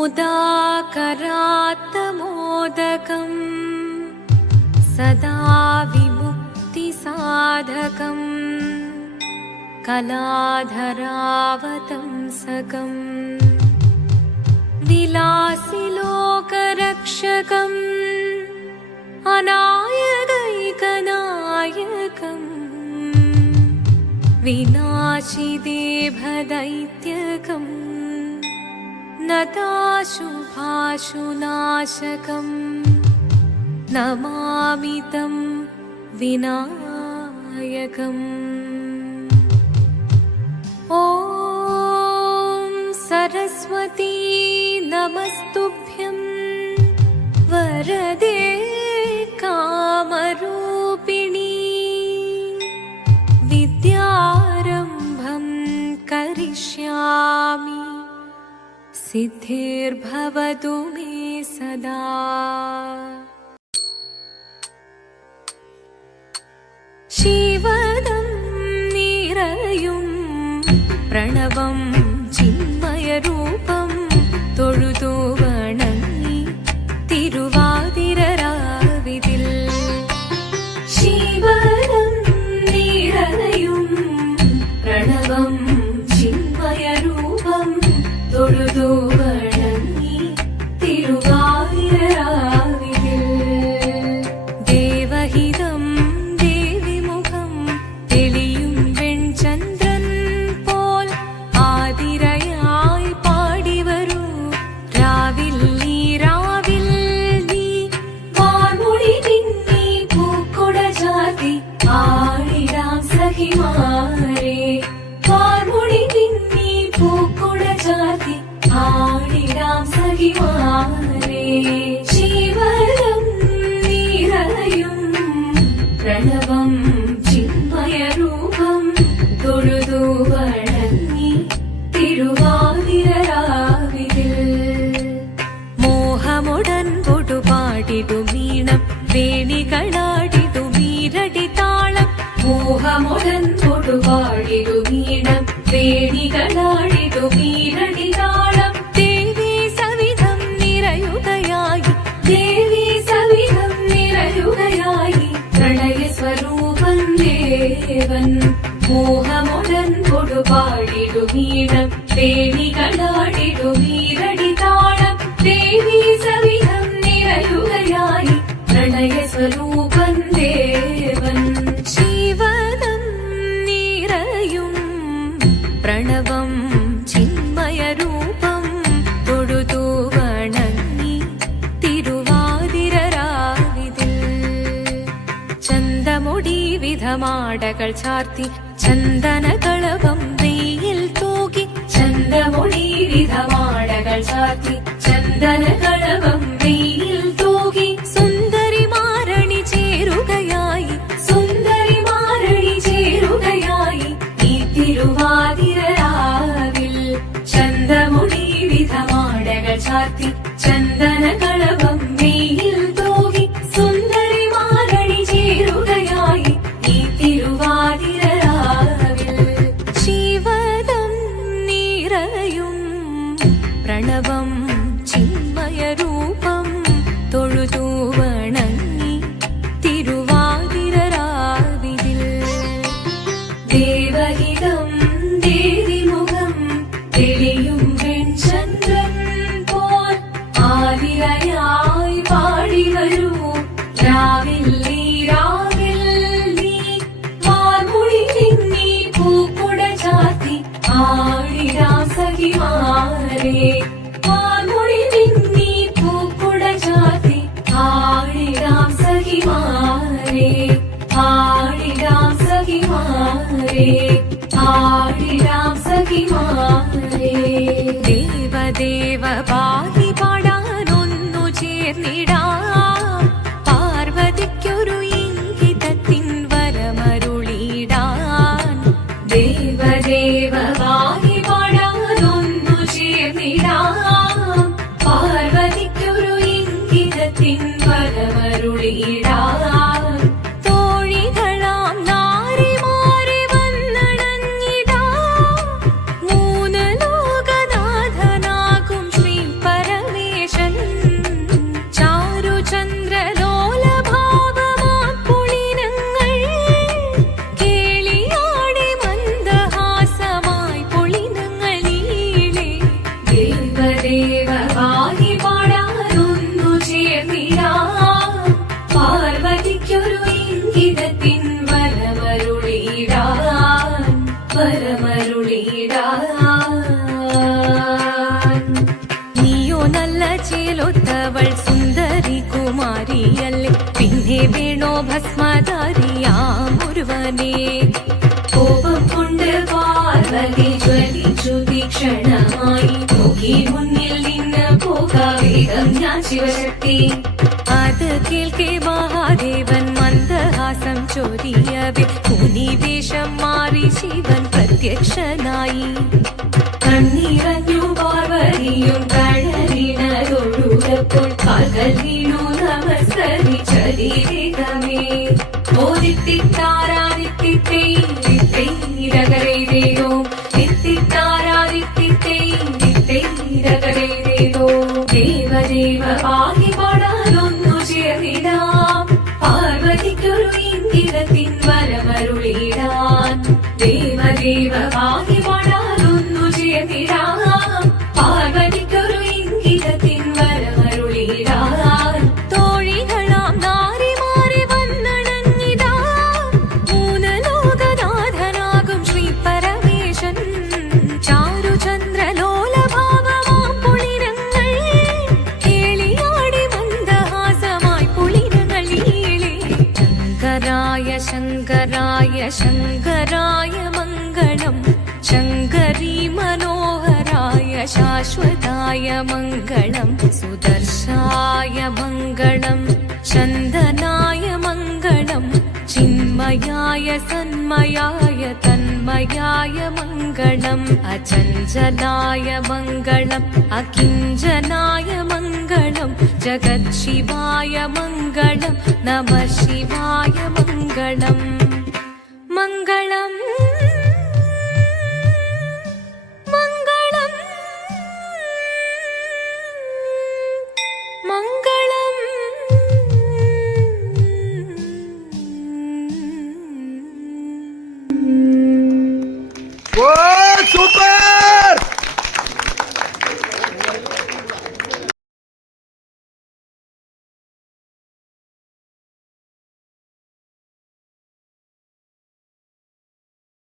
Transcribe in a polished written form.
मुदाकरात्तमोदकम् सदा विमुक्तिसाधकम् कलाधरावतंसकम् विलासिलोकरक्षकम् अनायकैकनायकम् विनाशिदेभदैत्यकम् नताशुभाशुनाशकम् नमामि तं विनायकम्। ॐ सरस्वती नमस्तुभ्यं वरदे कामरूपिणी विद्यारम्भं करिष्यामि सिद्धिर्भवतु मे सदा। शिवदं निरयुं प्रणवं चिन्मयरूपं തൊഴുതു വണങ്ങി തിരുവാതിരരാവിതിൽ ശിവദം നിറയും പ്രണവം ചിന്മയരൂപം തൊഴുതു വണങ്ങി തിരുവാതിരരാവിതിൽ ദേവഹിതം ദേവിമുഖം തെളിയും വെൺചന്ദ്രൻ പോൽ ആതിരയായി പാടിവരൂ രാവിൽ നീ വാർമുടി പിന്നി പൂക്കൊട ചാർത്തി ആടിടാം സഖിമാരെ വാർമുടി പിന്നി പൂക്കൊട ചാർത്തി ആടിടാം സഖിമാരെ ശിവദം നിറയും പ്രണവം ചിന്മയരൂപം തൊഴുതു വണങ്ങി തിരുവാതിരരാവിതിൽ മോഹമുടൻ പൊടുപാടിടുമീണം വേണികളാടിടുമീരടി താളം മോഹമുടൻ പൊടുപാടിടുമീണം വേണികളാടിടുമീരടി താളം ദേവി സവിധം നിറയുകയായി ദേവി സവിധം നിറയുകയായി പ്രണയസ്വരൂപൻ ദേവൻ മോഹമുടൻ പൊടുപാടിടുമീണം വേണികളാടിടുമീരടി താളം ദേവി സവിധം നിറയുകയായി പ്രണയസ്വരൂപൻ ദേവൻ ശിവദം നിറയും പ്രണവം ചിന്മയരൂപം തൊഴുതു വണങ്ങി തിരുവാതിരരാവിതിൽ ചന്തമുടി വിധമാടകൾ ചാർത്തി ചന്ദനകളഭം വെയിൽ തൂകി ചന്തമുടി വിധമാടകൾ ചാർത്തി ചന്ദനകളഭം വെയിൽ തൂകി സുന്ദരിമാരണി ചേരുകയായി സുന്ദരിമാരണി ചേരുകയായി ഈ തിരുവാതിരരാവിൽ ചന്തമുടി വിധമാടകൾ ചാർത്തി ചന്ദനകളഭം വെയിൽ തൂകി സുന്ദരിമാരണി ചേരുകയായി ഈ തിരുവാതിരരാവിൽ ശിവദം നിറയും പ്രണവം ചിന്മയരൂപം തൊഴുതു വണങ്ങി തിരുവാതിരരാവിതിൽ ദേവഹിതം ദേവിമുഖം തെളിയും വെൺചന്ദ്രൻ പോൽ ആതിരയായി പാടിവരൂ രാവിൽ നീ വാർമുടി പിന്നി പൂക്കൊട ചാർത്തി ആടിടാം സഖിമാരെ വാർമുടി പിന്നി പൂക്കൊട ചാർത്തി ആടിടാം സഖിമാരെ ആടിടാം സഖിമാരെ ആടിടാം സഖിമാരെ ദേവദേവ പാഹി പാടാനൊന്നു ചേർന്നിടാം പാർവതിക്കൊരു ഇംഗിതത്തിൻ വരമരുളിടാൻ ദേവദേവ പാഹി പാടാനൊന്നു ചേർന്നിടാം പാർവതിക്കൊരു ഇംഗിതത്തിൻ വരമരുളിടാൻ തോഴികളാം നാരിമാരെ വന്നണഞ്ഞിടാം മൂന്ന് ലോകനാഥനാകും ശ്രീ പര നീയോ നല്ല ചേലൊത്തവൾ സുന്ദരി കുമാരിയല്ലേ, പിന്നെ വേണോ ഭസ്മധാരിയാമൊരുവനെ. കോപം കൊണ്ട് പാർവതി ജ്വലിച്ചു തീക്ഷണമായി, നോക്കി മുന്നിൽ നിന്ന് പോകാവേഗം ഞാൻ ശിവശക്തി. അത് കേൾക്കെ മഹാദേവൻ മന്ദഹാസം ചൊരിയവേ, മുനിവേഷം മാറി ശിവൻ പ്രത്യക്ഷനായി. കണ്ണീറഞ്ഞു പാർവതിയും കടലിനൊഴുകപ്പോൾ, കാൽകൾ വീണു നമസ്കരിച്ചതിരേകമേ. ഓദിത്തിത്താരാദിത്തിത്തൈരകരേതോ, തിത്തിത്താരാദിത്തിത്തൈരകരേതോ. ദേവദേവ പാഹി പാടാനൊന്നു ചേർന്നിടാം, പാർവതിക്കൊരു ഇംഗിതത്തിൻ വരമരുളിടാൻ. ദേവദേവ പാഹി പാടാനൊന്നു ചേർന്നിടാം, പാർവതിക്കൊരു ഇംഗിതത്തിൻ വരമരുളിടാൻ. തോഴികളാം നാരിമാരെ വന്നണഞ്ഞിതാ, മൂന്ന് ലോകനാഥനാകും ശ്രീ പരമേശൻ. ചാരുചന്ദ്രലോലഭാവമാം പുളിരങ്ങൾ കേളിയാടി മന്ദഹാസമായി പുളിരങ്ങൾ ഈളെ. ശങ്കരായ ശങ്കരായ ശങ്കരായ മംഗളം, ശങ്കരീ മനോഹരായ ശാശ്വതായ മംഗളം. സുദർശായ മംഗളം, ചന്ദനായ മംഗളം, ചിന്മയായ സന്മയായ തന്മയായ മംഗളം. അചഞ്ചലായ മംഗളം, അകിഞ്ചനായ മംഗളം, ജഗത്ശിവായ മംഗളം. നമഃ ശിവായ മംഗളം. മംഗളം